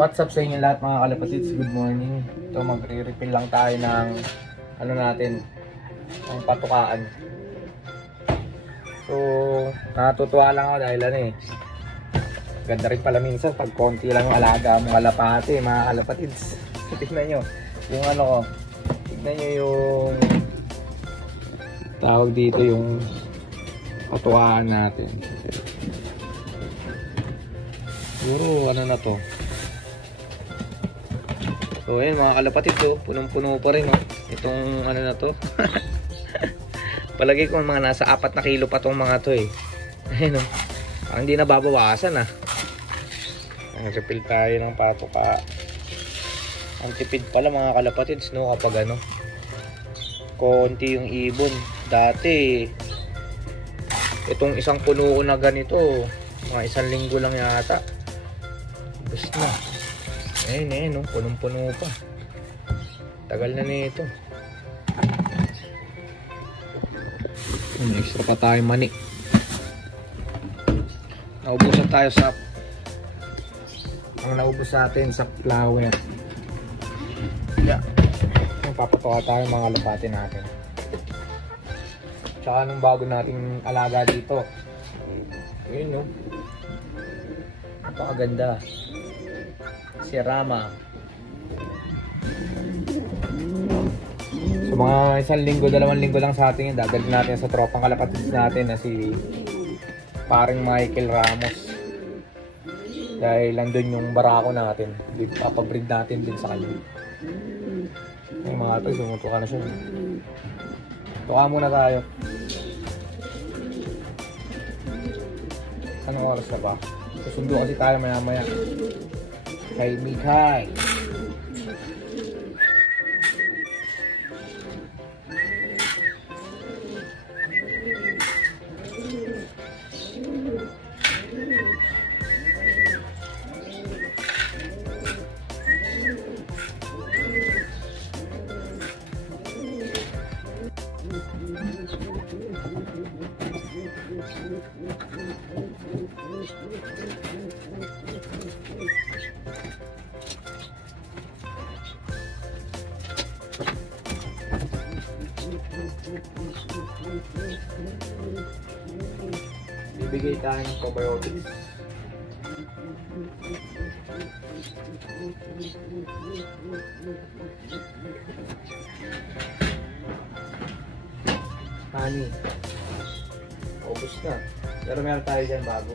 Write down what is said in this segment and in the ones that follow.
What's up sa inyo lahat mga kalapatids? Good morning. Ito magre-refill lang tayo ng ano natin, ang patukaan. So, natutuwa lang ako dahil ano eh, ganda rin pala minsan pag konti lang yung alaga mong kalapati mga kalapatids. Tignan nyo yung ano ko, tignan nyo yung tawag dito, yung patukaan natin. Siguro ano na to. So ayun mga kalapatid, punong-puno pa rin itong ano na to. Palagi ko mga nasa 4 na kilo pa tong mga to eh. Ayun parang hindi na babawasan Nag-refill tayo ng patuka. Ang tipid pala mga kalapatids kapag ano, konti yung ibon. Dati itong isang puno ko na ganito, mga 1 linggo lang yata. Basta na. Ayun, punong-puno pa. Tagal na nito. Extra pa tayo mani. Naubusan tayo sa ang naubos natin sa flower. Yeah. Papatuka tayo mga kalapati natin. Tsaka nung bago nating alaga dito. Ayun napakaganda. Si Rama. So mga 1 linggo, 2 linggo lang sa atin yun. Dadalhin natin sa tropang kalapatids natin na si paring Michael Ramos. Dahil nandun yung barako natin. Papabreed natin din sa kanya. Yung mga ito, sumutuka na siya. Tuka muna tayo. Anong oras na ba? Susundo kasi tayo maya maya kay Mikay. Bibigay tayo ng probiotics. Honey. Ubus na. Pero meron tayo dyan bago.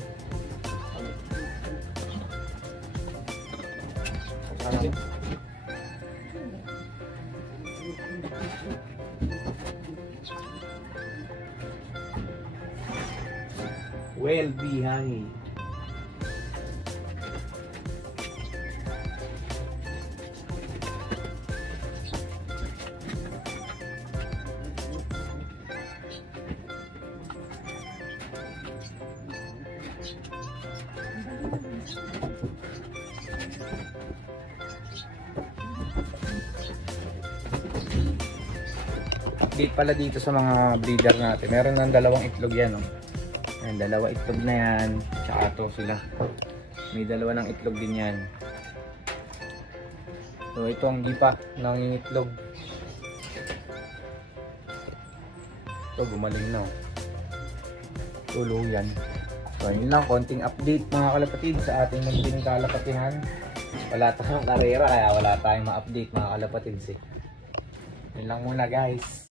Well-be honey. Update pala dito sa mga breeder natin. Meron ng 2 itlog yan. Ayan, 2 itlog na yan. Tsaka to sila. May 2 ng itlog din yan. So ito ang gipa ng itlog. Ito gumaling na. Tuluyan. So yun lang, konting update mga kalapatid sa ating munting kalapatihan. Wala tayong karera kaya wala tayong ma-update mga kalapatid. Yun lang muna guys.